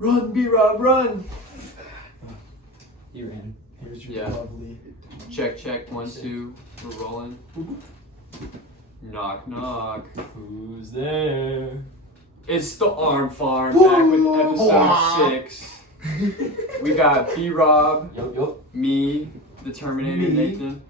Run, B-Rob, run! He ran. Here's your lovely. Check, 1, 2. We're rolling. Knock, knock. Who's there? It's the Arm Farm back with episode 6. We got B-Rob, Yup. me, the Terminator, Me. Nathan.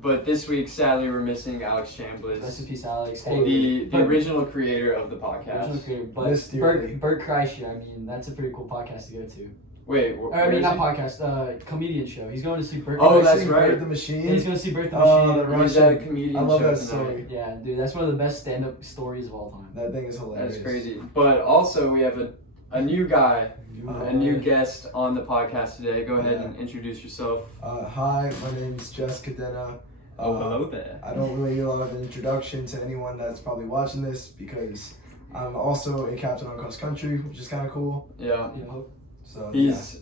But this week, sadly, we're missing Alex Chambliss, Rest in peace, Alex. the original creator of the podcast. Original creator, but Mystery. Bert Kreischer, I mean, that's a pretty cool podcast to go to. Wait, I mean, not podcast, comedian show. He's going to see Bert. Oh, that's Seeing right. Bert the Machine. Yeah, he's going to see Bert the Oh, Machine. the He's Russian. at a comedian I love show that tonight. story. Yeah, dude, that's one of the best stand-up stories of all time. That thing is hilarious. That's crazy. But also, we have a new guy, a new guest on the podcast today. Go ahead and introduce yourself. Hi, my name's Jess Cadena. Hello there. I don't really need a lot of introduction to anyone that's probably watching this because I'm also a captain on cross country, which is kind of cool. Yeah. So He's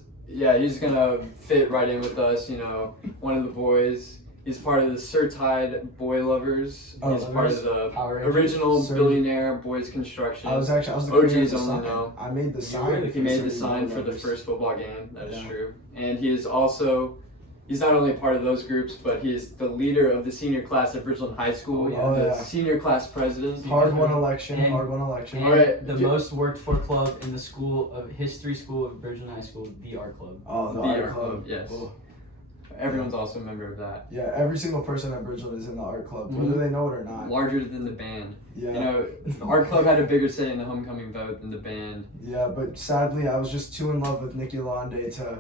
gonna fit right in with us. You know, one of the boys. He's part of the Sir Tide Boy Lovers. Oh, He's part of the Power Rangers. original Sir- Billionaire Boys Construction. I was the OGs creator of the only sign. know. I made the sign. He made the Sir sign Boy for the Lovers. first football game. That is Yeah. true. And he is also. He's not only part of those groups, but he is the leader of the senior class at Bridgeland High School. Oh, The yeah. senior class president. Hard-won election. And- All And right. the most worked for club in the school of history school of Bridgeland High School, the Art Club. Oh, the The art art club. club, yes. Oh. Everyone's also a member of that. Yeah, every single person at Bridgeland is in the art club, Mhm. whether they know it or not. Larger than the band. Yeah. You know, the art club had a bigger say in the homecoming vote than the band. Yeah, but sadly, I was just too in love with Nicky Lande to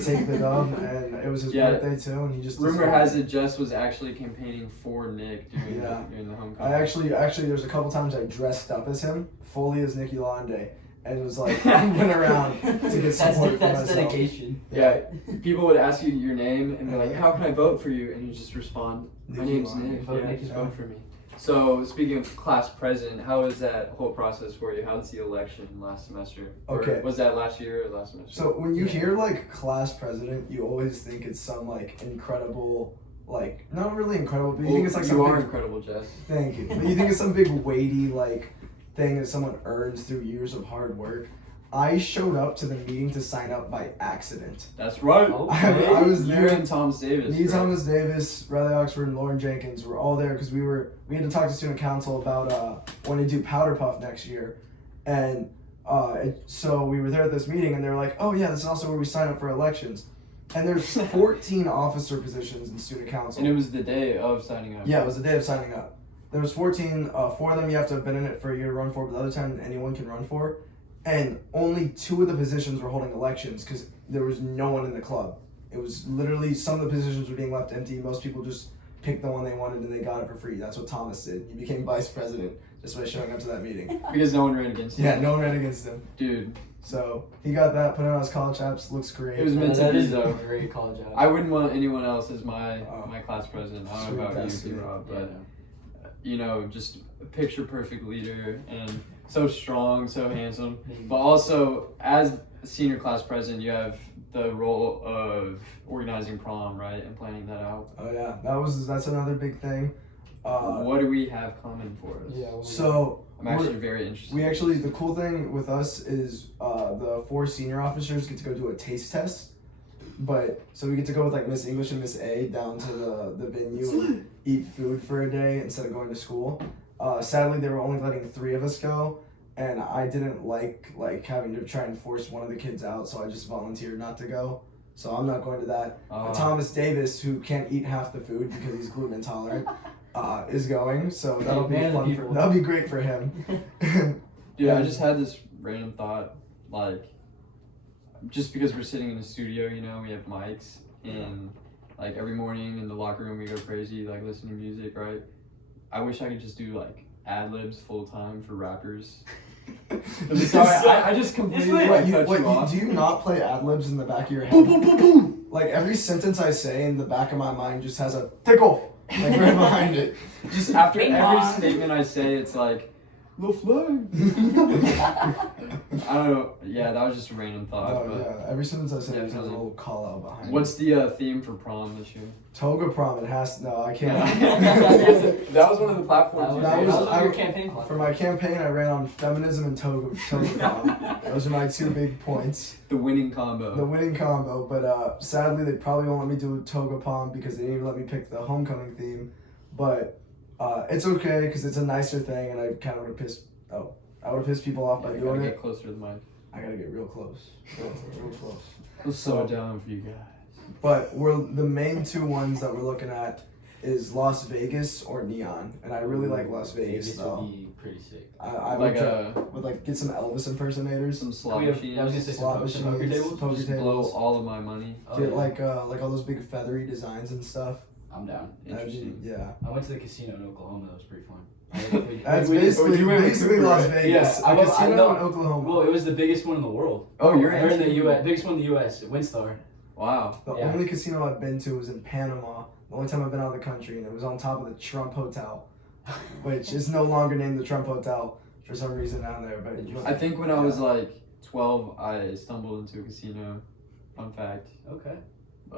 take the dub, and it was his birthday too, and he just. Rumor decided- has it Jess was actually campaigning for Nick during, Yeah. during the homecoming. I actually, there's a couple times I dressed up as him, fully as Nicky Lande, and was like, went around to get support for That's myself. dedication. Yeah, people would ask you your name and be like, "How can I vote for you?" And you just respond, "My Nicky name's Lande. Nick. Vote Yeah, Nick, just yeah. vote for me." So speaking of class president, how was that whole process for you? How was the election last semester? Or Okay. was that last year or last semester? So when you hear like class president, you always think it's some like incredible, like not really incredible, but you think it's like some you are big, incredible, Jess. thank you. But you think it's some big weighty like thing that someone earns through years of hard work. I showed up to the meeting to sign up by accident. That's right. Okay. I was You there. and Thomas Davis. Me, right? Thomas Davis, Riley Oxford, and Lauren Jenkins were all there because we had to talk to student council about when to do Powder Puff next year, and so we were there at this meeting, and they were like, "Oh yeah, this is also where we sign up for elections," and there's 14 officer positions in student council. And it was the day of signing up. Yeah, it was the day of signing up. There was 14. 4 of them you have to have been in it for a year to run for, but the other 10 anyone can run for. And only 2 of the positions were holding elections because there was no one in the club. It was literally, some of the positions were being left empty. Most people just picked the one they wanted and they got it for free. That's what Thomas did. He became vice president just by showing up to that meeting. Because no one ran against him. Yeah, no one ran against him. Dude, So he got that, put it on his college apps, looks great. it was meant to That be is a though. great college out. I wouldn't want anyone else as my Oh. my class president. I don't Sweet know about destiny. you, Rob, but Yeah. you know, just a picture perfect leader and so strong, so handsome. Maybe. But also, as senior class president, you have the role of organizing prom, right, and planning that out. Oh yeah, that's another big thing. What do we have common for us? Yeah. So I'm actually very interested. the cool thing with us is the 4 senior officers get to go do a taste test. But so we get to go with like Miss English and Miss A down to the venue and eat food for a day instead of going to school. Sadly, they were only letting 3 of us go, and I didn't like having to try and force one of the kids out, so I just volunteered not to go. So I'm not going to that. Thomas Davis, who can't eat half the food because he's gluten intolerant, is going. So that'll be Man, fun. people. That'll be great for him. Dude, I just had this random thought, like, just because we're sitting in the studio, you know, we have mics, and like every morning in the locker room we go crazy, like listening to music, right? I wish I could just do like ad libs full time for rappers. Sorry, I just completely like, cut you off. Do you not play ad libs in the back of your head? Boom, boom, boom, boom. Like every sentence I say in the back of my mind just has a tickle like right behind it. Just after Bing every bong. statement I say, it's like, the flag. I don't know. Yeah, that was just a random thought. Oh but yeah, ever since I said Yeah, there's a totally. little call out behind What's it. the theme for prom this year? Toga prom? It has to. No, I can't. That was one of the platforms. That was- on I- your campaign plan. For my campaign, I ran on feminism and toga prom. Those are my 2 big points. The winning combo. The winning combo, but sadly they probably won't let me do toga prom because they didn't even let me pick the homecoming theme. But it's okay because it's a nicer thing, and I kind of would have pissed. Oh, I would have pissed people off by You doing gotta it. get closer to the mic. I gotta get real close, real close. Let's slow it down for you guys. But the main 2 ones that we're looking at is Las Vegas or Neon, and I really like Las Vegas though. would be pretty sick. I Like would like get some Elvis impersonators. some slot I was machines. gonna say Slot some poker machines, tables. poker Just tables. blow all of my money. Oh, Get yeah. like all those big feathery designs and stuff. I'm down. That'd be- Interesting. yeah. I went to the casino in Oklahoma. That was pretty fun. That's Wait, basically you went with basically Cooper, Las right? Vegas. Yeah, A casino know. in Oklahoma. Well, it was the biggest one in the world. Oh, you're Or in the actually- U.S. Biggest one in the U.S. Windstar. Wow. The Yeah. only casino I've been to was in Panama. The only time I've been out of the country, and it was on top of the Trump Hotel, which is no longer named the Trump Hotel for some reason down there. But I think when I was like 12, I stumbled into a casino. Fun fact. Okay.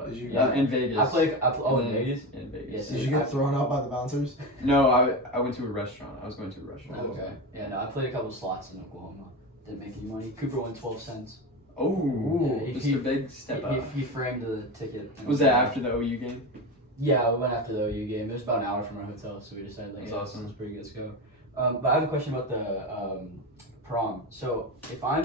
Did you- yeah, in Vegas. I played. in And Vegas. In Vegas. Yes. did you get thrown out by the bouncers? No, I went to a restaurant. I was going to a restaurant. Okay. Yeah, no, I played a couple slots in Oklahoma. Didn't make any money. Cooper won 12 cents. Oh, Yeah, just he- a big step up. He framed the ticket. Was that after the OU game? Yeah, we went after the OU game. It was about an hour from our hotel, so we decided like, That's yeah, awesome. This is pretty good. Let's go. But I have a question about the prom. So if I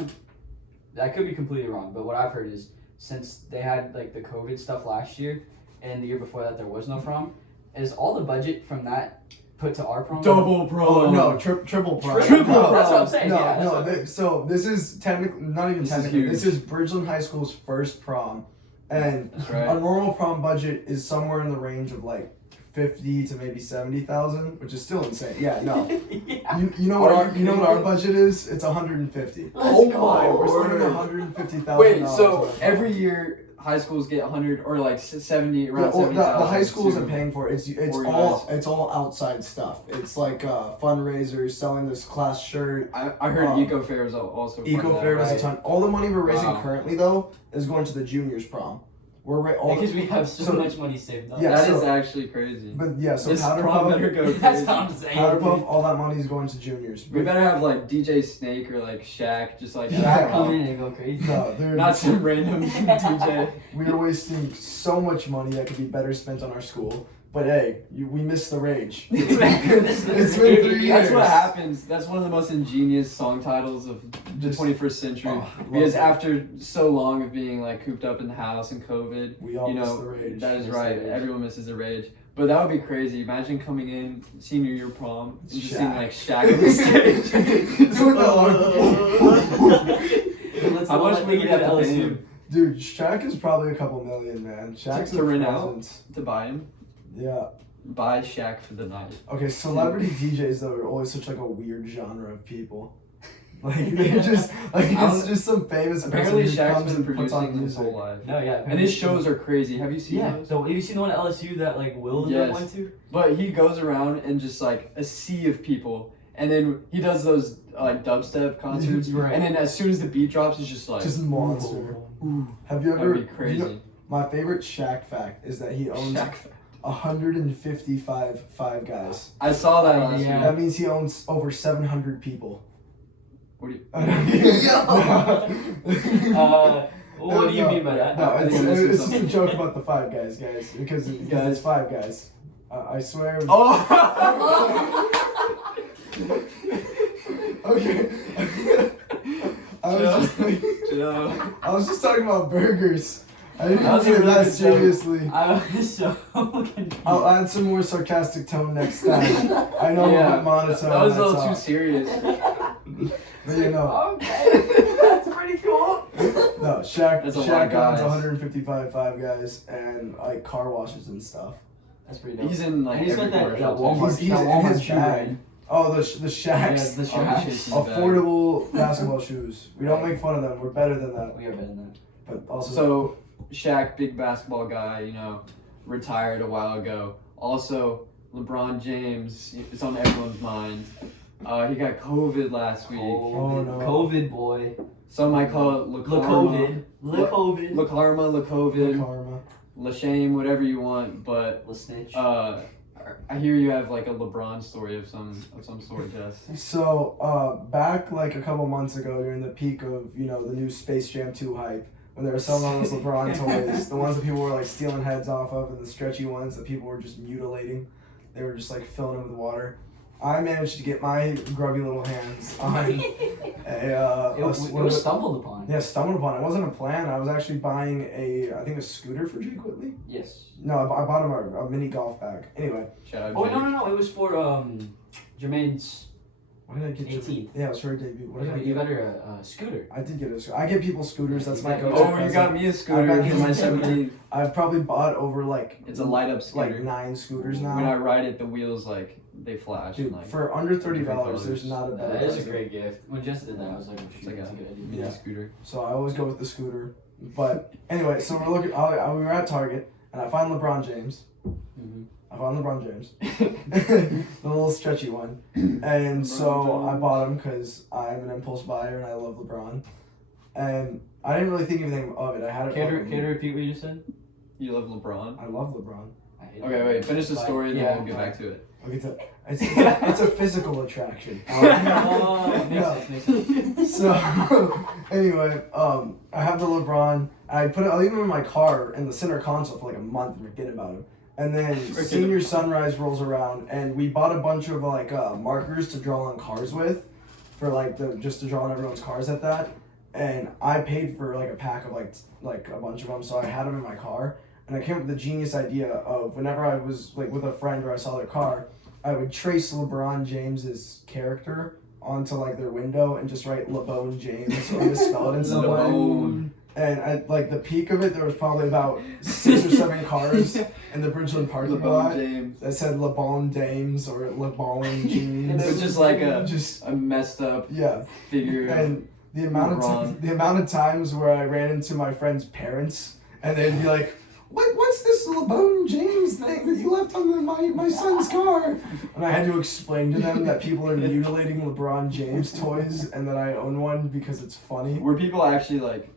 could be completely wrong, but what I've heard is since they had like the COVID stuff last year, and the year before that there was no prom, is all the budget from that put to our prom? Double prom. Oh no, triple prom. Triple. No, That's what I'm saying. No, yeah, that's no. what I'm- So this is technically not even This is technically. huge. This is Bridgeland High School's first prom, and That's a right. normal prom budget is somewhere in the range of like 50 to maybe 70,000, which is still insane. Yeah, no. yeah. You know what Are our you what our kidding me? budget is? It's 150. Oh go. my We're spending word. 150,000. Wait, so every year high schools get 100 or like 70 around the 70,000. high school isn't to- paying for it. It's organize. all outside stuff. It's like fundraisers, selling this class shirt. I heard Eco Fair was also part of Eco that, Fair does a right? ton. All the money we're raising Wow. currently though is going to the juniors prom. We're all Because we have so so- much money saved up. Yeah, That is so- actually crazy. but yeah, so This Powder prom Puff, better go That's crazy. what I'm saying. Powder Puff, all that money is going to juniors. We better have like DJ Snake or like Shaq, just like Shaq come in and go crazy. No, they're not some random DJ. we are wasting so much money that could be better spent on our school. But hey, we missed the rage. It's It's been 3 years. That's what happens. That's one of the most ingenious song titles of the Just- 21st century. Oh, love because it. after so long of being like cooped up in the house and COVID, We all you miss know, the rage. that is Miss the right. rage. Everyone misses the rage. But that would be crazy. Imagine coming in senior year prom and just seeing Shaq. like Shaq on the stage. Doing Let's How much would we we have to pay LSU? him Dude, Shaq is probably a couple million, man. Shaq's to a rent out? presence. to buy him? Yeah. Buy Shaq for the night. Okay, celebrity DJs though are always such like a weird genre of people. Like they're just like it's just some famous Apparently, person who Shaq's comes been and puts on producing his music. whole life. No, yeah. And his shows are crazy. Have you seen Yeah. those? So have you seen the one at LSU that like Will and Yes. them went to? But he goes around and just like a sea of people, and then he does those like dubstep concerts, Right. and then as soon as the beat drops, it's just like Just monster. Have you ever? that'd be crazy. You know, my favorite Shaq fact is that he owns Shaq. 155 Five Guys. I saw that last Yeah. That means he owns over 700 people. What do you? What do you mean by that? No, I think it's I'm missing just a something. joke about the Five Guys, because it's Five Guys. I swear. Oh. Okay. I was just talking about burgers. I didn't That was a take it really that good joke. seriously. I was so confused. I'll add some more sarcastic tone next time. I know I'm a bit monotone. that was a when I little too talk, serious. but you know, Okay, that's pretty cool. no, Shaq That's a lot of owns guys. 155 Five Guys and like car washes and stuff. That's pretty dope. He's in like And he's every got that commercial. Walmart. He's that in Walmart his shoe bag. line. Oh, the Shaqs. Yeah, the Oh, he's Shaqs. chasing the bag. Affordable basketball shoes. We don't make fun of them. We're better than that. We are better than that. But also, So, Shaq, big basketball guy, you know, retired a while ago. Also, LeBron James is on everyone's mind. He got COVID last week. Oh, no. COVID boy. Some might call it Le COVID. Le COVID. Le Karma, Le COVID, Karma. Le Shame, whatever you want. But Le Snitch. I hear you have like a LeBron story of some sort, Jess. So, back like a couple months ago during the peak of, the new Space Jam 2 hype, when they were selling all those LeBron toys, the ones that people were like stealing heads off of and the stretchy ones that people were just mutilating, they were just like filling them with water. I managed to get my grubby little hands on it was stumbled upon. Yeah, stumbled upon. It wasn't a plan. I was actually buying I think a scooter for Jake Whitley. Yes. No, I bought him a mini golf bag. Anyway. Shout out Oh, Jake. no. It was for Jermaine's What did I get? 18th. Yeah, it was for her debut. What did I You get? got her a scooter. I did get a scooter. I get people scooters. That's my go-to Oh, you present. got me a I scooter got for you my a scooter. 17th. I've probably bought over like It's a light up scooter. like 9 scooters now. When I ride it, the wheels like they flash. Dude, and, like, for under $30, $30. there's not a better That is a present. great gift. When Jess did that, I was like, it's like that's a a good idea. mini Yeah. scooter. So I always go with the scooter. But anyway, so we're looking. We were at Target, and I find LeBron James. Mm-hmm. I found LeBron James, the little stretchy one, and so I bought him because I'm an impulse buyer and I love LeBron, and I didn't really think anything of it. I had it. Can you repeat what you just said? You love LeBron? I love LeBron. I hate Okay, wait. Finish the story, then Yeah. we'll get back to it. Okay, it's a physical attraction. Oh, makes sense. So anyway, I have the LeBron. I leave him in my car in the center console for like a month, forgetting about him. And then senior sunrise rolls around, and we bought a bunch of like markers to draw on cars with, for like just to draw on everyone's cars at that. And I paid for like a pack of like a bunch of them, so I had them in my car. And I came up with the genius idea of whenever I was like with a friend or I saw their car, I would trace LeBron James's character onto like their window and just write LeBron James or misspell it in some way. LeBron. And at like the peak of it, there was probably about 6 or 7 cars in the Bridgeland parking LeBron lot James. that said LeBron James or LeBron James. It's just like a just messed up yeah. figure. And the amount of times where I ran into my friends' parents and they'd be like, What's this LeBron James thing that you left on my son's car? And I had to explain to them that people are mutilating LeBron James toys and that I own one because it's funny. Were people actually like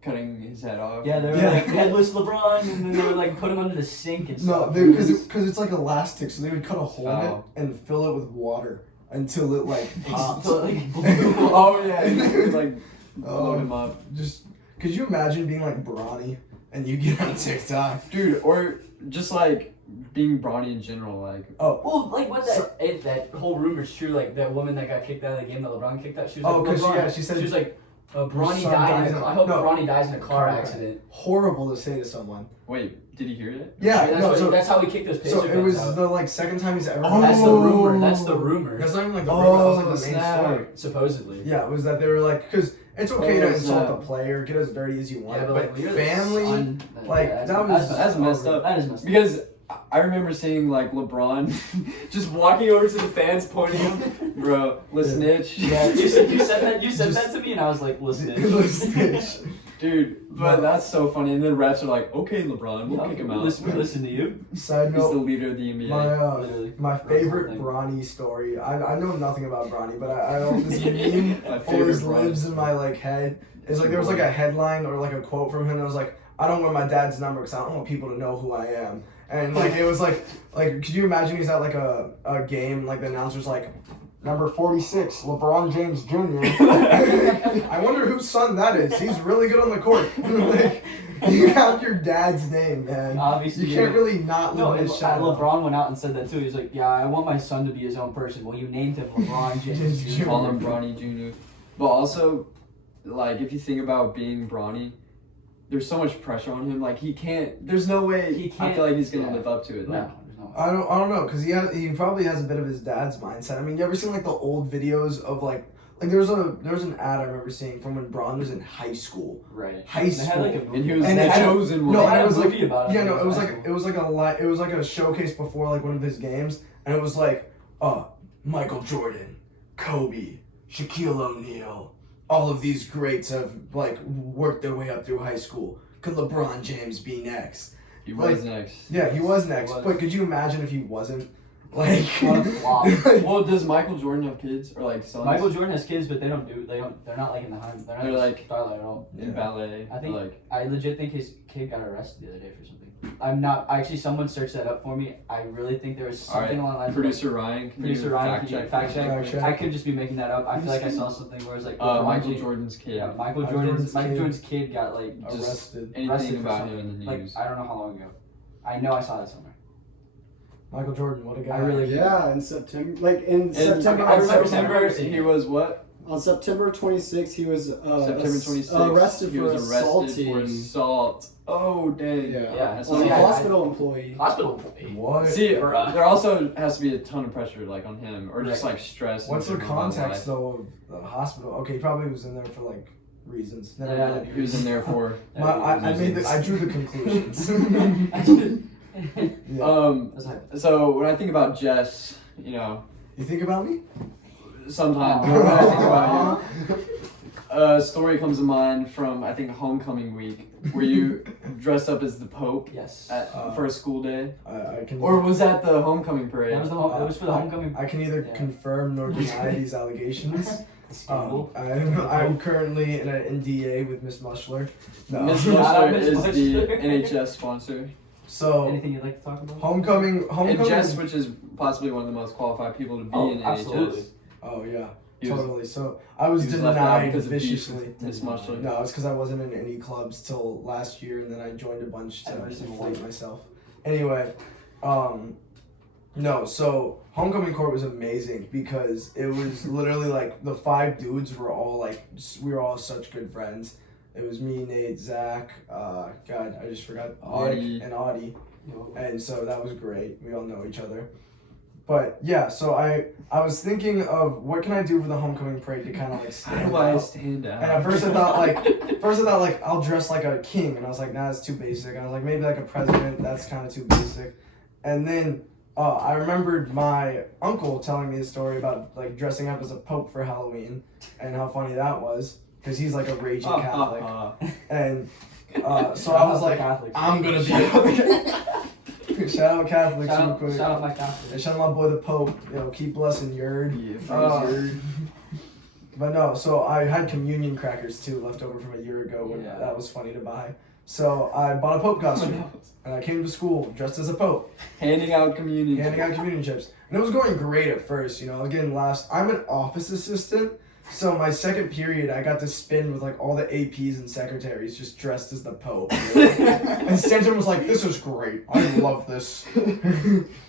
cutting his head off? Yeah, they were like headless LeBron, and then they would like put him under the sink and No, stuff. because it's like elastic, so they would cut a hole in it Oh. and fill it with water until it like pops. So, like, Oh yeah, you could, like blow him up. Just could you imagine being like Bronny and you get on TikTok? Dude, or just like being brawny in general, like well, like what that whole rumor's true. Like that woman that got kicked out of the game that LeBron kicked out. She was Oh, like, 'cause LeBron, she said she was like, Bronny son died. dies In in a, a- I hope no. Bronny dies in a car accident. Horrible to say to someone. wait, did he hear it? Yeah, That's how we kicked those Pacer so it fans was out. the like second time he's ever. That's the rumor. That's the rumor. That's not even like the rumor. That was like the main snap. story. Supposedly. Yeah, it was that they were like, because it's okay to insult snap. the player, get as dirty as you want, Yeah, but like, family, like, that was- That's messed up. That is messed up. Because I remember seeing like LeBron just walking over to the fans, pointing him, bro, let's snitch. Yeah, you said that to me, and I was like, listen. Dude, but that's so funny. And then refs are like, okay, LeBron, we'll kick him out. Listen to you. Side He's the note, leader of the NBA. Literally. my That's the whole favorite thing. Bronny story. I know nothing about Bronny, but I don't. This meme My favorite always Bronny. lives in my like head. It's like there was like a headline or like a quote from him. And I was like, I don't wear my dad's number because I don't want people to know who I am. And like it was like could you imagine he's at like a game, like the announcer's like, number 46, LeBron James Jr. I wonder whose son that is. He's really good on the court. Like, you have your dad's name, man. Obviously, You can't really not live in his shadow. LeBron went out and said that too. He's like, yeah, I want my son to be his own person. Well, you named him LeBron James. Jr. Call him Bronny Jr. But also, like, if you think about being Bronny, there's so much pressure on him. Like, he can't. There's no way. He can't- I feel like he's gonna yeah. live up to it. Like, No, there's no. I don't know, cause he probably has a bit of his dad's mindset. I mean, you ever seen like the old videos of like there's an ad I remember seeing from when Bron was in high school. Right. High They school. had like a movie. and he was And the it had a- chosen one. No, They and had it a was like movie about it. yeah, no, it was High like it was like a showcase before like one of his games, and it was like Michael Jordan, Kobe, Shaquille O'Neal, all of these greats have like worked their way up through high school. Could LeBron James be next? He was like- next. Yeah, he was next. was. But could you imagine if he wasn't? Like, What a flop. Well, does Michael Jordan have kids or like sons? Michael Jordan has kids, but they're not like in the high. They're not They're like starlight at all. in ballet. I think like I legit think his kid got arrested the other day for something. I'm not actually. Someone searched that up for me. I really think there was something along the lines. producer Ryan. Can you fact check? Fact check. Fact check. I could just be making that up. I feel like I saw something where it's like Michael Jordan's kid. Yeah, Michael Jordan's kid got like Just arrested. Anything arrested for about something. him in the Like news? I don't know how long ago. I know I saw that somewhere. Michael Jordan, what a guy. I really Yeah, in September, September. I remember September seeing he it. was what? On September 26th, he was September 26th. arrested he for was arrested for assaulting. assault. Oh dang. Yeah, Yeah, That's well, not a good. hospital employee. Hospital. What? See, Bruh. there also has to be a ton of pressure like on him, or just Right. like stress. What's in the general about context life. though of the hospital? Okay, he probably was in there for like reasons. Never Yeah, really He was in there for. I drew the conclusions. Yeah. That's hype. So when I think about Jess, you know, You think about me? sometimes when I think about you, a story comes to mind from I think homecoming week where you dressed up as the Pope Yes. for a school day, I can. or was that the homecoming parade? That was it was for the homecoming. I can either Yeah. confirm nor deny these allegations. Scandal. I'm currently in an NDA with Miss Mushler. No. Miss Shout out Mushler Miss is the Mushler. NHS sponsor, So Anything you'd like to talk about? homecoming. and Jess, which is possibly one of the most qualified people to be Oh, in absolutely. NHS. Oh yeah, He was- totally. So I was he was left out denied because of beef viciously. with Miss Mushler. No, it's because I wasn't in any clubs till last year, and then I joined a bunch to Every single inflate one. myself. Anyway, no, so homecoming court was amazing because it was literally like the 5 dudes were all like we were all such good friends. It was me, Nate, Zach, God, I just forgot Audie. Nick and Audie, and so that was great. We all know each other. But yeah, so I was thinking of what can I do for the homecoming parade to kind of like How stand do I out. stand out? And at first I thought like I'll dress like a king, and I was like, nah, that's too basic. I was like, maybe like a president, that's kind of too basic. And then I remembered my uncle telling me a story about like dressing up as a pope for Halloween, and how funny that was because he's like a raging Catholic, and so I was like, Catholics. I'm gonna be. Shout out Catholics real quick. Shout out my Catholics. And shout out my boy the Pope. You know, keep blessing Yerd. Yeah, Uh, But no, so I had communion crackers too left over from a year ago when Yeah. that was funny to buy. So I bought a Pope costume and I came to school dressed as a Pope, handing out communion. handing out communion chips. And it was going great at first, you know, I was getting last. I'm an office assistant, so my second period I got to spin with like all the APs and secretaries just dressed as the Pope. And Stanton was like, this is great. I love this.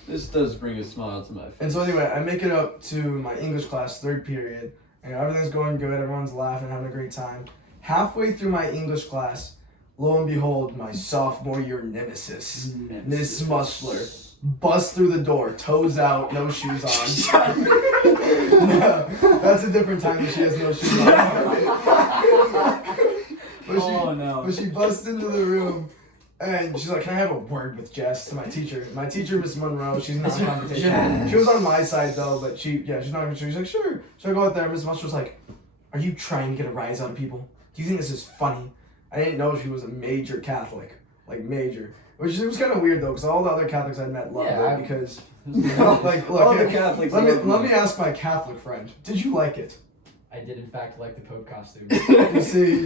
This does bring a smile to my face. And so anyway, I make it up to my English class, 3rd period, and everything's going good, everyone's laughing, having a great time. Halfway through my English class, lo and behold, my sophomore year nemesis, Miss Mushler, busts through the door, toes out, no shoes on. No, that's a different time that she has no shoes on. But she busts into the room. And she's like, can I have a word with Jess, to my teacher? My teacher, Miss Monroe, she's not in competition. Jess. She was on my side though, but she's not. She's like, sure. So I go out there. Miss Monroe was like, are you trying to get a rise out of people? Do you think this is funny? I didn't know she was a major Catholic, like major. Which it was kind of weird though, because all the other Catholics I'd met loved Yeah, it because, All like, look, the Catholics. let me ask my Catholic friend. Did you like it? I did in fact like the Pope costume. You see,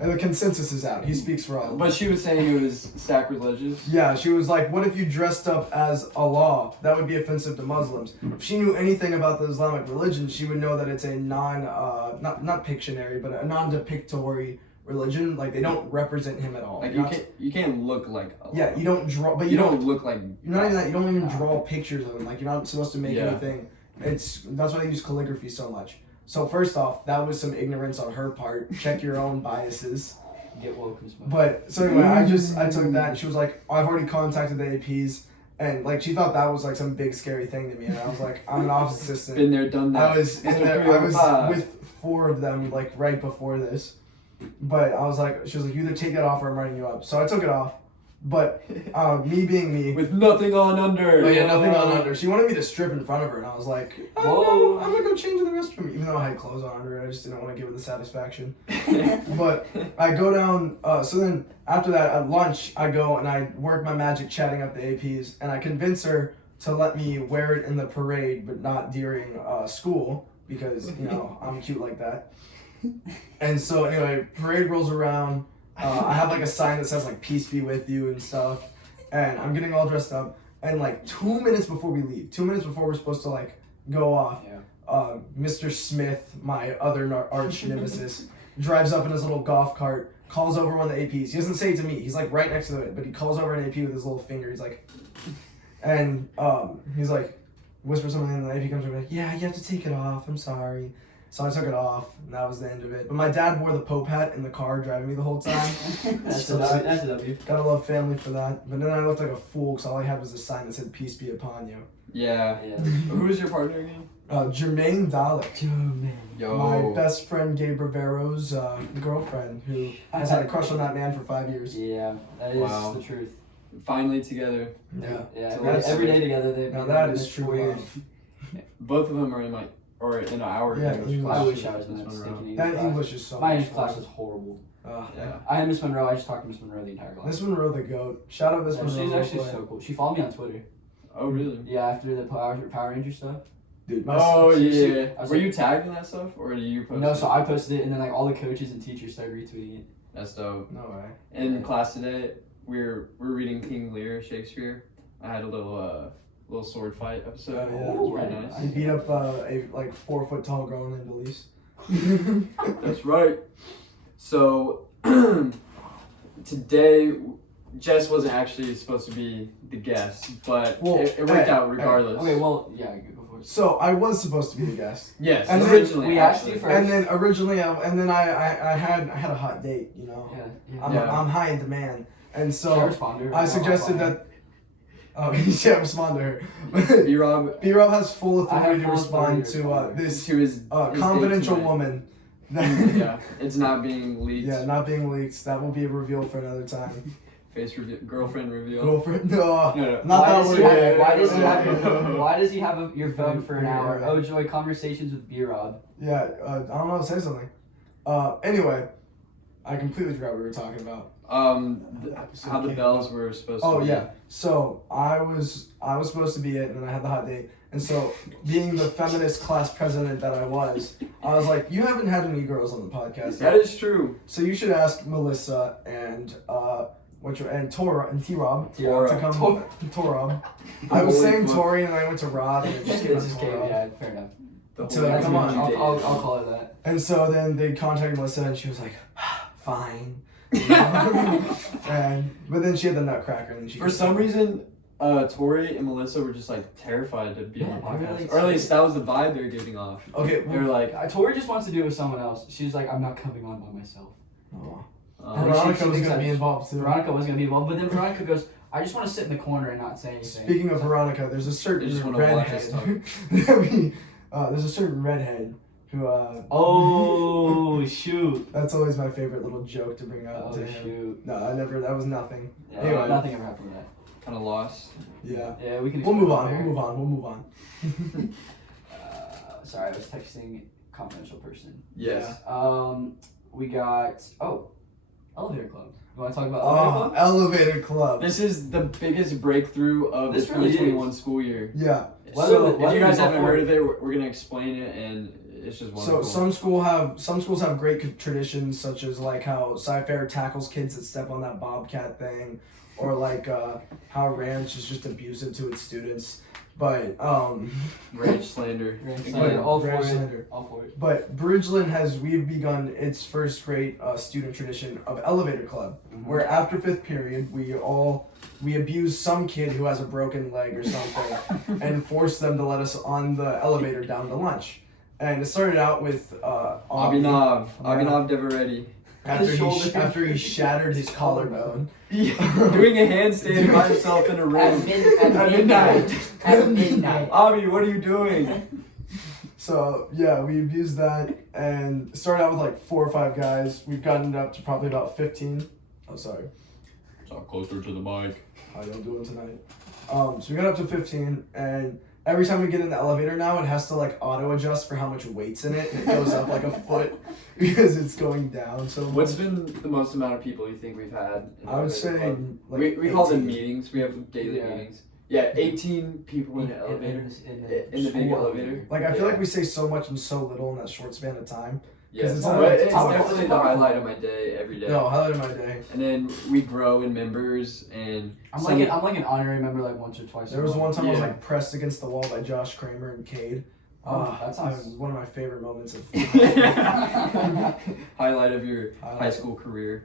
and the consensus is out. He speaks for all. But she was saying it was sacrilegious. Yeah, she was like, what if you dressed up as Allah? That would be offensive to Muslims. If she knew anything about the Islamic religion, she would know that it's a not Pictionary, but a non-depictory religion. Like, they don't represent him at all. Like You're you can't look like. Allah. yeah, you don't draw, but You don't look like. You're not even that. You don't even draw pictures of him. Like, you're not supposed to make Yeah. anything. That's why they use calligraphy so much. So first off, that was some ignorance on her part. Check your own biases. Get woke as much. But so anyway, I took that and she was like, I've already contacted the APs, and like she thought that was like some big scary thing to me, and I was like, I'm an office assistant. Been there, done that. I was in there. I was with 4 of them like right before this, but I was like, she was like, you either take that off or I'm writing you up. So I took it off, but me being me. with nothing on under. Oh yeah, nothing on under. She wanted me to strip in front of her, and I was like, "Oh, no, I'm gonna go change in the restroom." Even though I had clothes on under it, I just didn't want to give her the satisfaction. But I go down. So then after that, at lunch, I go and I work my magic chatting up the APs, and I convince her to let me wear it in the parade, but not during school because I'm cute like that. And so anyway, parade rolls around. I have like a sign that says like "Peace be with you" and stuff, and I'm getting all dressed up. And like 2 minutes before we leave, 2 minutes before we're supposed to like go off, Mr. Smith, my other arch nemesis, drives up in his little golf cart, calls over one of the APs. He doesn't say it to me. He's like right next to it, but he calls over an AP with his little finger. He's like, and he's like, whispers something, and the AP comes over like, yeah, you have to take it off. I'm sorry. So I took it off, and that was the end of it. But my dad wore the Pope hat in the car driving me the whole time. That's So a W. Gotta love family for that. But then I looked like a fool because all I had was a sign that said "Peace be upon you." Yeah. Who was your partner again? Jermaine Dalek. Yo. My best friend Gabe Rivero's girlfriend, who has had a crush on that man for 5 years. Yeah, that is the truth. Finally together. Yeah. Yeah, So every day together. They've Now been that in is this true 4 years. love. Both of them are in in our Yeah, English English. class. I wish I was in This that one row. stinking That English class. English is so My much English class fun. was horrible. Yeah. I had Miss Monroe. I just talked to Miss Monroe the entire class. Miss Monroe the GOAT. Shout out Miss Yeah, Monroe. she's real actually quick. so cool. She followed me on Twitter. Oh, really? Yeah, after the Power Ranger stuff. Dude, Oh, yeah. I was Were like- you tagged in that stuff, or did you post No, it? so I posted it, and then like all the coaches and teachers started retweeting it. That's dope. No way. In class today, we're reading King Lear, Shakespeare. I had a little sword fight episode. Oh, yeah. It was very nice. He beat up a like 4 foot tall girl named Elise. That's right. So today, Jess wasn't actually supposed to be the guest, but Well, it worked hey, out regardless. Okay, well, yeah, go for it. So I was supposed to be the guest. Yes, And then originally. we asked actually. you first. And then originally, I had a hot date. Yeah. I'm high in demand, and Should I so respond to her? I suggested that. Oh, you should respond to her. B-Rob B-Rob has full I have authority to full respond authority to to respond. this to his confidential date tonight. woman. Yeah, it's not being leaked. Yeah, not being leaked. That will be a reveal for another time. Face reveal, girlfriend reveal. Girlfriend, no, No. not Why that does, word. he have, yeah, why, does he yeah, have, yeah. why does he have your phone for an hour? Yeah. Oh, Joy, conversations with B-Rob. Yeah, I don't know. Say something. Anyway, I completely forgot what we were talking about. How the bells were supposed to. Oh be. yeah. So I was supposed to be it, and then I had the hot date. And so, being the feminist class president that I was like, you haven't had any girls on the podcast That yet, is true. so you should ask Melissa and Tora and T-Rob Tora. to come. Tora. I was Holy saying fuck. Tori, and then I went to Rob, and it just came out This is Tora. yeah, fair enough. The So, whole That's come me. on. I'll call it that. And so then they contacted Melissa, and she was like, fine. But then she had the nutcracker, and then she For some reason, Tori and Melissa were just like terrified to be on the Yeah, they're podcast, really or at least that was the vibe they were giving off. Okay. They were like, Tori just wants to do it with someone else. She's like, I'm not coming on by myself. Oh. um, Veronica she was thinks gonna be that- involved too. Veronica was gonna be involved, but then Veronica goes, I just want to sit in the corner and not say anything. Speaking of Veronica, there's a certain They just wanna watch us redhead. There's a certain redhead who. Oh shoot! That's always my favorite little joke to bring up Oh to him. shoot! No, I never. That was nothing. Yeah, Anyway. nothing ever happened to that. kind of lost. Yeah. Yeah, we can. We'll move on. explain We'll move on. Sorry, I was texting confidential person. Yes. We got Elevator Club. You want to talk about Elevator Oh, Club? Elevator Club. This is the biggest breakthrough of This the really 2021 school year. Yeah. So Whether if you guys it's haven't before- heard of it, we're gonna explain it, and it's just wonderful. So some schools have great traditions, such as like how Sci-Fair tackles kids that step on that bobcat thing, or like how Ranch is just abusive to its students. But Ranch slander. Ranch Again. slander. All for Ranch it. slander. All for it. But Bridgeland we've begun its first great student tradition of Elevator Club, where after 5th period we abuse some kid who has a broken leg or something and force them to let us on the elevator down to lunch. And it started out with Abhinav Devareddy. after he shattered his collarbone. Doing a handstand by himself in a room. At midnight. At midnight. Abhi, what are you doing? So yeah, we abused that and started out with like 4 or 5 guys. We've gotten it up to probably about 15. Oh, sorry. Talk closer to the mic. How y'all doing tonight? So we got up to 15, and every time we get in the elevator now, it has to like auto adjust for how much weight's in it, and it goes up like a foot because it's going down. So What's been the most amount of people you think we've had? In I would the say club? like we call them 18. meetings. We have daily Yeah. meetings. Yeah, 18 people in the elevator. In the big school elevator. Like I feel like we say so much in so little in that short span of time. Yes, it's but it's powerful. definitely the highlight of my day every day. No, highlight of my day. And then we grow in members, and I'm like an honorary member like once or twice. There was one time I was Yeah. like pressed against the wall by Josh Kramer and Cade. That sounds was one of my favorite moments of highlight of your high school career.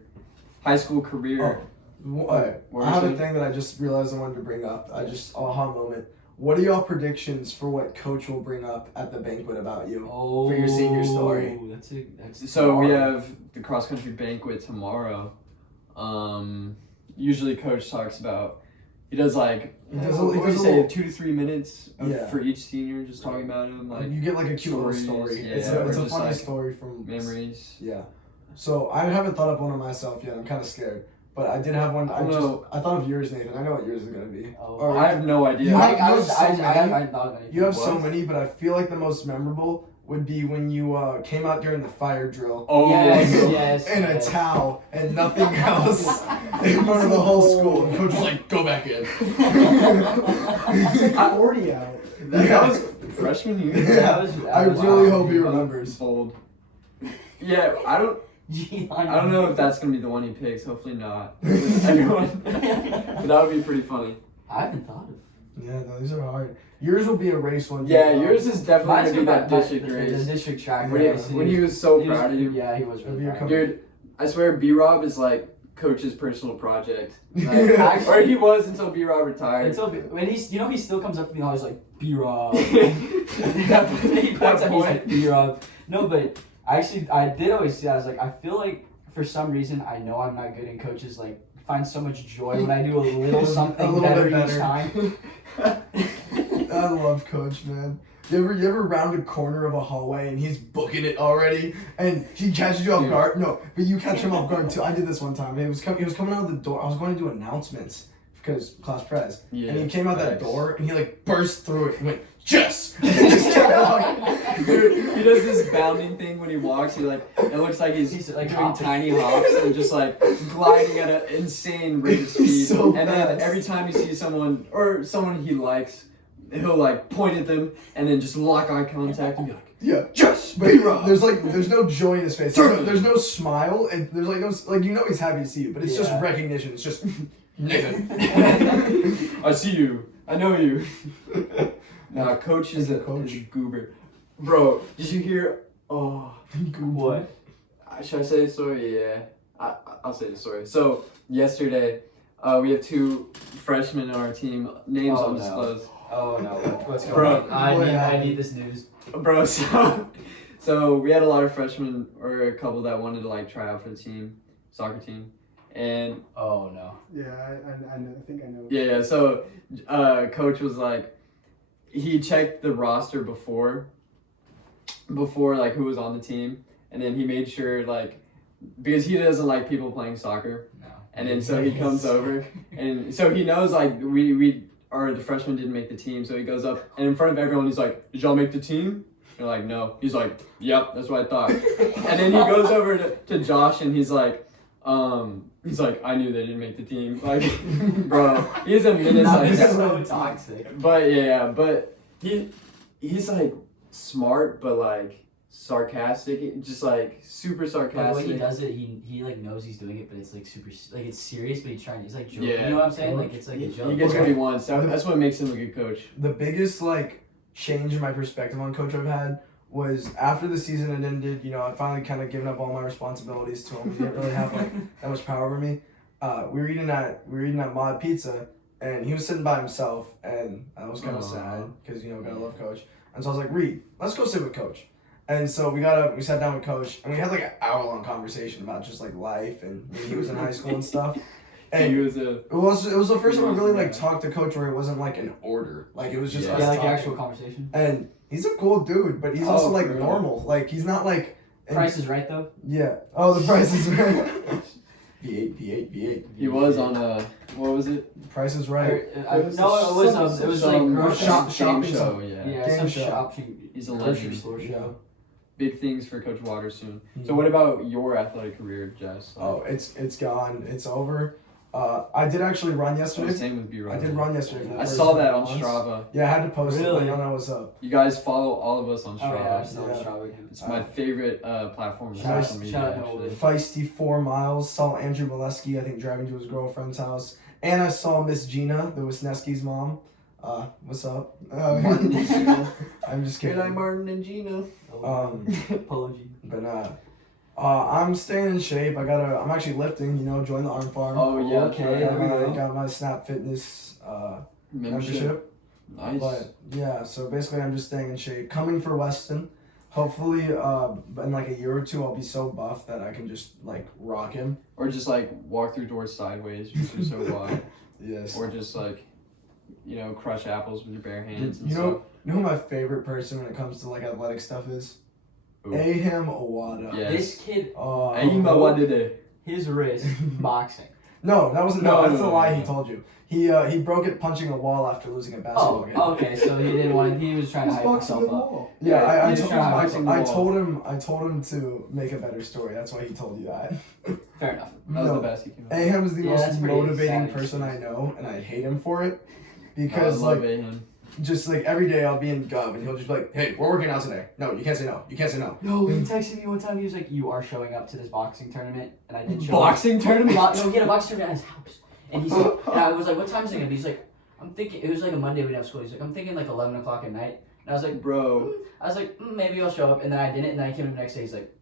High school career. What? What I have were a you thing that I just realized I wanted to bring up. Aha moment. What are y'all predictions for what Coach will bring up at the banquet about you? for your senior story. That's So we smart. have the cross country banquet tomorrow. Usually Coach talks about. He does like. He does a what do you little- say? 2 to 3 minutes Yeah. for each senior, just talking about him, like You get like a cute little stories, story. yeah, it's or a just, funny like, story from memories. Yeah. So I haven't thought up one of myself yet. I'm kind of scared. But I did have one. I don't know. I thought of yours, Nathan. I know what yours is gonna be. Or I have no idea. You I have so I many. haven't thought of anything. You have so What? many, but I feel like the most memorable would be when you came out during the fire drill. Oh, Yes. In a towel and nothing else in front of the whole school. And Coach was like, "Go back in." 40 out. that was freshman year. Yeah. I really hope he Wow. remembers. Bold. Yeah, I don't know if that's gonna be the one he picks. Hopefully not. Everyone. But that would be pretty funny. I haven't thought of. Yeah, no, these are hard. Yours will be a race one. Yeah, Jake. yours is definitely Mine's gonna be that my- district the race. district track When he, race. when he was so He was- proud of you. Yeah, he was It'll really be a proud. couple- Dude, I swear B-Rob is like Coach's personal project. Like, Actually- or he was until B-Rob retired. Until when he's, he still comes up to me always like B-Rob. That He points at me, he's point. like B-Rob. No, but I did always see that. I was like, I feel like for some reason I know I'm not good, and coaches like find so much joy when I do a little something A little better bit better. each time. I love Coach, man. You ever round a corner of a hallway and he's booking it already, and he catches you off Dude. guard? No, but you catch him off guard too. I did this one time. He was coming out the door. I was going to do announcements because class prez, Yeah, and he came out that facts. door and he like burst through it and went, "Jess!" And he just kept walking. Dude, he does this bounding thing when he walks. He like it looks like he's He's, like, doing hopping. tiny hops and just like gliding at an insane rate of speed. He's so and then fast. every time you see someone or someone he likes, he'll like point at them and then just lock eye contact and be like, Yeah, Jess. But there's no joy in his face. There's no smile, and there's like no he's happy to see you, but it's just Yeah. recognition. It's just Nathan. I see you. I know you. Nah, Coach is a Coach. is a goober. Bro, did you hear? Oh, What? should I say the story? Yeah, I'll say the story. So yesterday, we have 2 freshmen on our team. Names Oh, no. undisclosed. Oh no! What's going Bro, on? what I happened? need this news. Bro, so we had a lot of freshmen or a couple that wanted to like try out for the team, soccer team, and Oh no! Yeah, I know. I think I know. yeah. So, Coach was like, he checked the roster before like who was on the team, and then he made sure like because he doesn't like people playing soccer, No. and then so he comes over, and so he knows like the freshmen didn't make the team, so he goes up and in front of everyone he's like, "Did y'all make the team?" They're like, "No." He's like, "Yep, that's what I thought." And then he goes over to Josh and he's like, "I knew they didn't make the team." Like, bro, he's a menace like That's that. so toxic. But yeah, but he's like smart, but like sarcastic, just like super Like, the way sarcastic. he does it, he like knows he's doing it, but it's like super, like it's serious, but he's like joking. Yeah. You know what I'm saying? Like it's like a He joke. gets what he wants. That's what makes him a good coach. The biggest like change in my perspective on Coach I've had was after the season had ended. I finally kind of given up all my responsibilities to him. He didn't really have like that much power over me. We were eating at Mod Pizza, and he was sitting by himself, and I was kind of Aw. sad because gotta love Coach. And so I was like, Reed, let's go sit with Coach. And so we sat down with Coach, and we had like an hour-long conversation about just like life and when he was in high school and stuff. And He was it was the first time I really like talked to Coach where it wasn't like an order, like it was just Yeah. us Yeah, like talking. actual conversation. And he's a cool dude, but he's Oh, also like for real. normal. Like he's not like Price is right though. Yeah. Oh, the Price is Right. V8. He was on what was it? Price is Right. No, it was like grocery shopping game show. some- Yeah. Yeah, Game some show. shopping. He's a grocery legend. store Yeah. show. Big things for Coach Waters soon. Mhm. So what about your athletic career, Jess? Oh, it's gone. It's over. I did actually run yesterday. Same with B-Run. I did run yesterday. For the I first saw that time on once. Strava. Yeah, I had to post it. Really? But y'all know what's up. You guys follow all of us on Oh yeah, Strava. I'm still on Yeah. Strava. It's my favorite platform of Shout out- social media, shout out to actually. Feisty 4 miles. Saw Andrew Molesky, I think, driving to his girlfriend's house. And I saw Miss Gina, the Wisniewski's mom. What's up? Martin and Gina. I'm just kidding. Good night, Martin and Gina. Polo G. But I'm staying in shape. I'm actually lifting. Join the arm farm. Oh, yeah. Okay, that's right. there we go. Got my Snap Fitness membership. Nice. But yeah, so basically I'm just staying in shape. Coming for Weston. Hopefully, in like a year or two, I'll be so buff that I can just like rock him. Or just like walk through doors sideways because you're so wide. Yes. Or just like, crush apples with your bare hands and You stuff. know who my favorite person when it comes to like athletic stuff is? Who? Aham Owada. Yes. This kid, Oh. What did it? his wrist, boxing. No, that wasn't. No, No, that's no, a no, lie. no. He told you. He broke it punching a wall after losing a basketball Oh, game. okay. So he didn't want. He was trying to hype himself up. wall. Yeah, I he was trying to hype himself I up. told him to make a better story. That's why he told you that. Fair enough. That was the No, best he came up. Aham is the Yeah, that's most pretty motivating sad person I excuse. know, and I hate him for it. I Because love like Aham. just like every day I'll be in Gov and he'll just be like, "Hey, we're working out today. No, you can't say no. You can't say no." No, he texted me one time. He was like, "You are showing up to this boxing tournament," and I didn't show Boxing tournament? up. No, he had a boxing tournament at his house, and he's like, and I was like, "What time is it gonna be?" He's like, "I'm thinking." It was like a Monday we didn't have school. He's like, "I'm thinking like 11 o'clock at night," and I was like, Bro. Maybe I'll show up," and then I didn't, and then I came in the next day. He's like,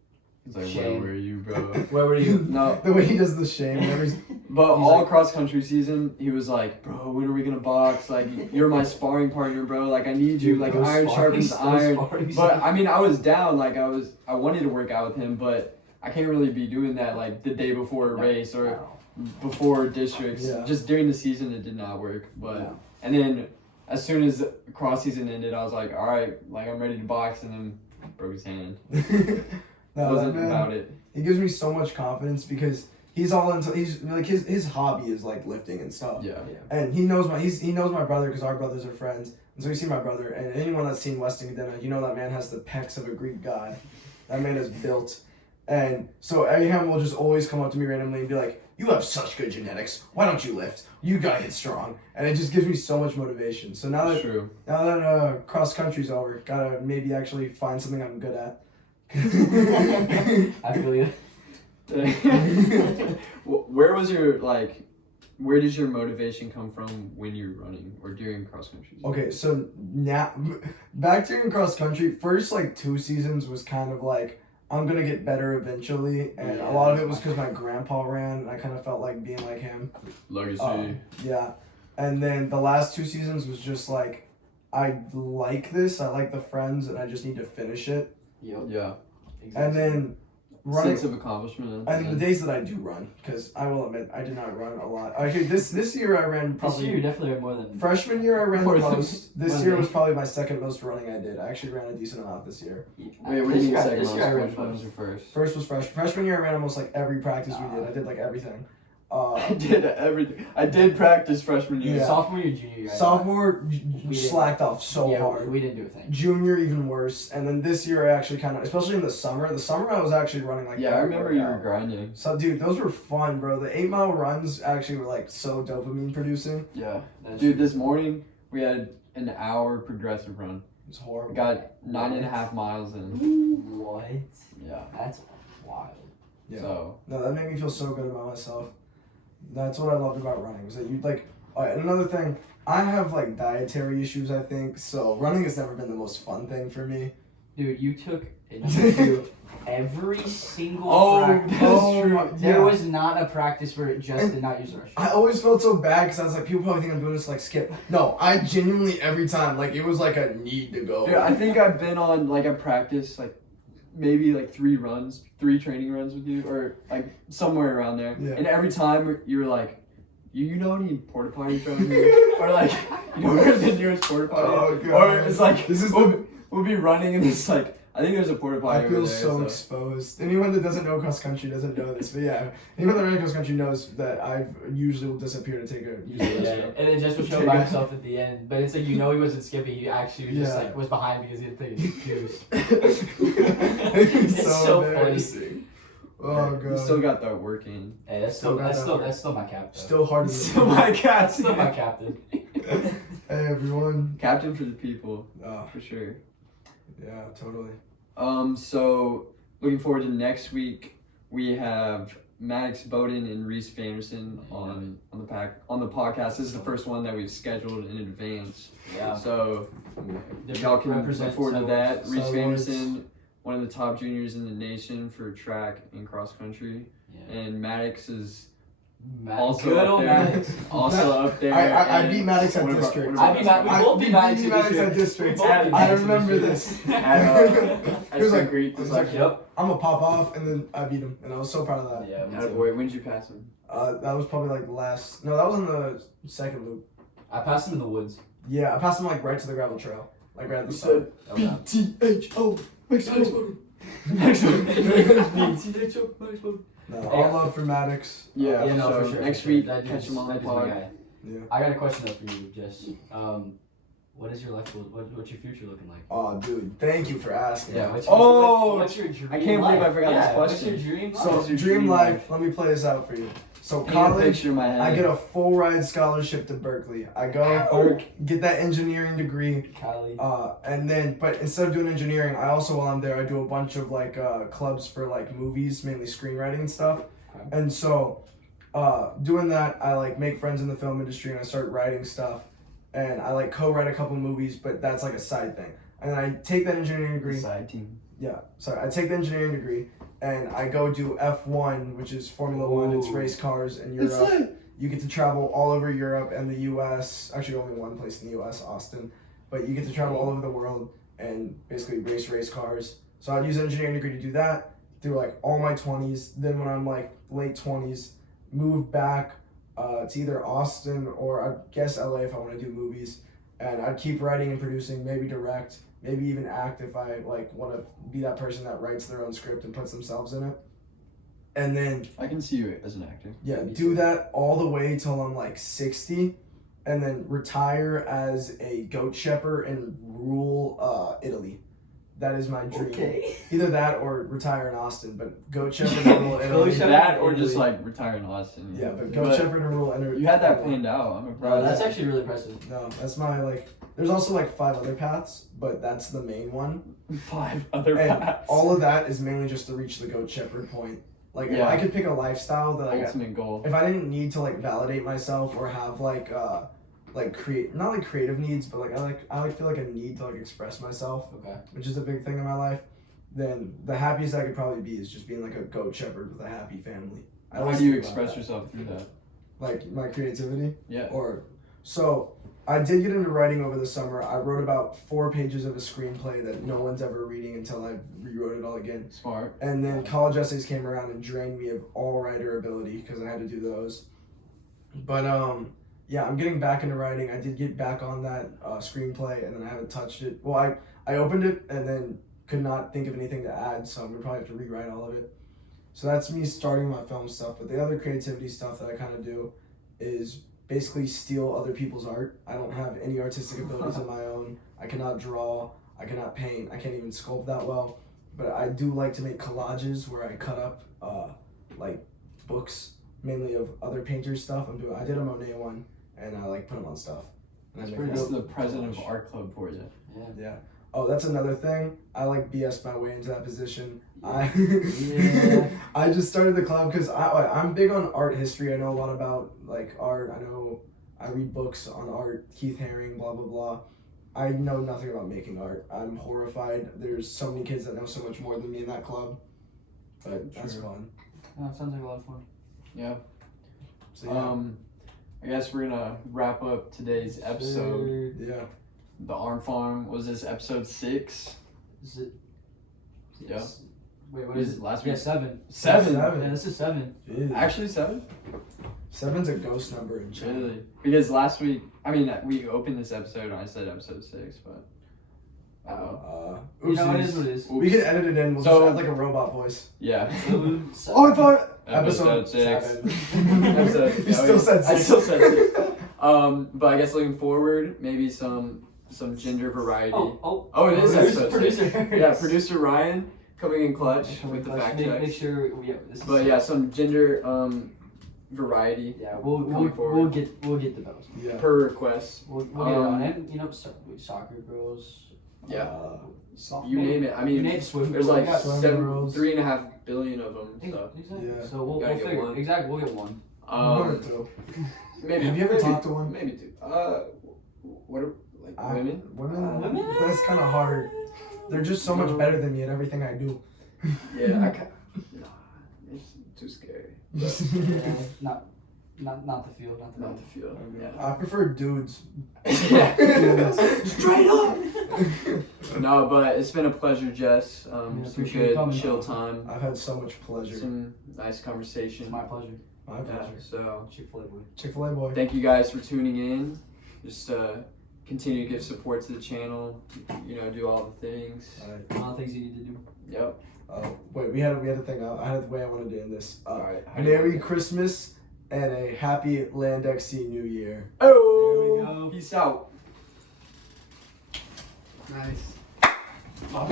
He's like, Shame. where were you, bro? "Where were you?" No. The way he does the shame whenever he's But He's all like- cross country season, he was like, bro, when are we gonna box? Like, you're my sparring partner, bro. Like, I need you. Like, Those iron sharpens sparring- iron. those sparring But I mean, I was down. Like, I wanted to work out with him, but I can't really be doing that like the day before a race or No. before districts. Yeah. Just during the season, it did not work. But No. and then as soon as cross season ended, I was like, all right, like I'm ready to box, and then broke his hand. No, that Wasn't man, about it. he gives me so much confidence because he's all into he's like his hobby is like lifting and stuff. Yeah. And he knows my brother because our brothers are friends. And so you see my brother, and anyone that's seen Weston Cadena, you know that man has the pecs of a Greek god. That man is built. And so Aham will just always come up to me randomly and be like, "You have such good genetics. Why don't you lift? You gotta get strong." And it just gives me so much motivation. So now That's that true. cross country's over, gotta maybe actually find something I'm good at. I feel you. Where was your where does your motivation come from when you're running or during cross country? Okay, so now back during cross country, first like 2 seasons was kind of like I'm gonna get better eventually, and a lot of it was because my grandpa ran, and I kind of felt like being like him. Legacy. Yeah, and then the last 2 seasons was just like I like this, I like the friends, and I just need to finish it. Yep. Yeah. And then running. Sense of accomplishment. And the days that I do run, because I will admit I did not run a lot. Okay, this year I ran This probably. year you definitely are more than. Freshman year I ran the More than- most. This more year than was me. probably my second most running I did. I actually ran a decent amount this year. Wait, what do This you mean year I- second This year I ran most? Which one was first. your first? First was freshman year I ran almost like every practice we did. I did like everything. I did everything. I did practice freshman year. Yeah. Sophomore year, junior year. Sophomore didn't- slacked off so yeah, hard. We didn't do a thing. Junior even worse, and then this year I actually kind of, especially in the summer. The summer I was actually running like. Yeah, I every remember you were workout. grinding. So dude, those were fun, bro. The 8-mile runs actually were like so dopamine producing. Yeah. That's Dude, this morning we had an hour progressive run. It's horrible. We got 9.5 miles in. What? Yeah. That's wild. Yeah. So No, that made me feel so good about myself. That's what I loved about running, was that you like. And another thing, I have like dietary issues, I think. So running has never been the most fun thing for me. Dude, you took into every single Oh, practice. that's true. There Yeah. was not a practice where it just did not use the restroom. I always felt so bad because I was like, people probably think I'm doing this to, like skip. No, I genuinely every time like it was like a need to go. dude, I think I've been on I practiced maybe 3 training runs with you, or somewhere around there. Yeah. And every time you were like, you know any porta potties around here? Or you know where's the nearest porta potty? Oh, God. Or it's This is we'll be running and it's I think there's a porta potty I over feel there. so exposed. Anyone that doesn't know cross country doesn't know this, but yeah, anyone that runs cross country knows that I usually will disappear to take a use the Yeah, restroom. and then just would show by himself at the end. But it's like, you know, he wasn't skipping. He actually was just Yeah. was behind because he had to take his cues. It's It's so funny. embarrassing. Oh You god. still got that working. Hey, that's Still still got that's that still work. that's still my cap. Though. Still hard to Still my That's captain. still my captain. Hey everyone. Captain for the people, Oh, for sure. yeah, totally. So looking forward to next week. We have Maddox Bowden and Reese Fanderson on the podcast. This is the first one that we've scheduled in advance. Yeah. So They y'all can look represent forward to that. Reese Sailors. Fanderson, one of the top juniors in the nation for track and cross country, Yeah. and Maddox is Matt, also good up old there. Maddox. Also up there. I and beat Maddox at one of our- district. one of our I beat Matt. We best both beat Maddox beat at Maddox at district. district. We both beat I Maddox at remember district. this. At He was like, Greek. he was like, Yep. I'm gonna pop off, and then I beat him, and I was so proud of that. Yeah. Me Oh too. boy, when did you pass him? That was probably like last. No, that was on the second loop. I passed him in the woods. Yeah, I passed him like right to the gravel trail, like right at the You start. Oh, yeah. BTHO. No, all love for Maddox. Yeah, Yeah, no, so for sure. next for sure. week, That catch dude's- him on the that dude's my pod. guy. Yeah. I got a question though for you, Jess. What is your life? What's your future looking like? Oh, dude, thank you for asking. Yeah. What's your dream I can't believe life? I forgot this Yeah, question. What's your dream life? So What's your dream dream life. Let me play this out for you. So Paint a college, picture in my head. I get a full ride scholarship to Berkeley. I go get that engineering degree. Cali. And then, but instead of doing engineering, I also, while I'm there, I do a bunch of like clubs for like movies, mainly screenwriting and stuff. Okay. And so, doing that, I like make friends in the film industry and I start writing stuff. And I like co-write a couple movies, but that's like a side thing. And then I take that engineering degree. Side team. Yeah, sorry. I take the engineering degree and I go do F1, which is Formula One. It's Ooh. race cars in Europe. You get to travel all over Europe and the U.S. Actually, only one place in the U.S., Austin. But you get to travel all over the world and basically race cars. So I'd use an engineering degree to do that through like all my 20s. Then when I'm like late 20s, move back to either Austin or I guess LA if I want to do movies. And I'd keep writing and producing, maybe direct, maybe even act if I like want to be that person that writes their own script and puts themselves in it. And then I can see you as an actor. yeah, do that all the way till I'm like 60, and then retire as a goat shepherd and rule Italy. That is my dream. Okay. Either that or retire in Austin, but goat shepherd and rule Goat Italy. shepherd. That or just like retire in Austin. Yeah, but goat shepherd and rule Italy. You had that planned out. I'm Bro, impressed. that's actually really impressive. No, that's my like. There's also like 5 other paths, but that's the main one. 5 other And paths. all of that is mainly just to reach the goat shepherd point. Like if Yeah. I could pick a lifestyle that Ultimate goal. if I didn't need to like validate myself or have like create not like creative needs, but like I feel like a need to like express myself, Okay. which is a big thing in my life, then the happiest I could probably be is just being like a goat shepherd with a happy family. I How always do you think about express that. yourself through that? Like my creativity Yeah. or so I did get into writing over the summer. I wrote about 4 pages of a screenplay that no one's ever reading until I rewrote it all again. Smart. And then college essays came around and drained me of all writer ability because I had to do those. But yeah, I'm getting back into writing. I did get back on that screenplay and then I haven't touched it. Well, I opened it and then could not think of anything to add, so I'm gonna probably have to rewrite all of it. So that's me starting my film stuff. But the other creativity stuff that I kind of do is basically steal other people's art. I don't have any artistic abilities of my own. I cannot draw. I cannot paint. I can't even sculpt that well. But I do like to make collages where I cut up like books, mainly of other painters' stuff. I did a Monet one, and I like put them on stuff. And I make This is a the president of collage. art club for you. Yeah. Yeah. Oh, that's another thing. I like BS my way into that position. I Yeah. I just started the club because I'm big on art history. I know a lot about like art. I read books on art. Keith Haring, blah blah blah. I know nothing about making art. I'm horrified. There's so many kids that know so much more than me in that club. But that's True. fun. Oh, sounds like a lot of fun. Yeah. So yeah. I guess we're gonna wrap up today's episode. Yeah. The Arm Farm was this episode 6. Is it? Yeah. Wait, what Is is it it? last Yeah, week? 7. 7. Yeah, this is 7. Jeez. Actually 7. 7's a ghost number in China. Really? Because last week, I mean, we opened this episode and I said episode 6, but. You know, it oopsies. is what it is. We can edit it in. We'll So- just add like a robot voice. Yeah. Oh, I thought Episode 6. 7. Episode- You still said I 6. still said 6. But I guess looking forward, maybe some gender variety. Oh, Oh, it is producer, episode 6. producer. Yeah, producer Ryan coming in clutch with the fact Make checks. sure this is. But yeah, some gender variety Yeah, coming forward. we'll get the bells. Yeah. per request. We'll get it on it. You know, soccer girls. Yeah. Softball. You name it. I You mean, need swim. there's girls. like We got- swim 3.5 billion of them. So Exactly. Yeah. So we'll Gotta get figure. one. Exactly. We'll get one. One or um, two. maybe. Have you ever maybe, talked to one? Maybe two. What are like women? Women. That's kind of hard. They're just so much better than me at everything I do. Yeah, I can't. Nah, it's too scary. Yeah, not the field. Not the Not field. to feel. Yeah. I prefer dudes. Straight up. No, but it's been a pleasure, Jess. Some appreciate you good coming. chill time. I've had so much pleasure. Some nice conversation. It's my pleasure. My Yeah, pleasure. so Chick-fil-A boy. Chick-fil-A boy. thank you guys for tuning in. Just continue to give support to the channel. You know, do all the things. All the things you need to do. Yep. Wait, we had a thing. I had the way I wanted to end this. All right. How do you Merry want it? Christmas and a happy Landexy New Year. Oh, There we go. peace out. Nice. Oh.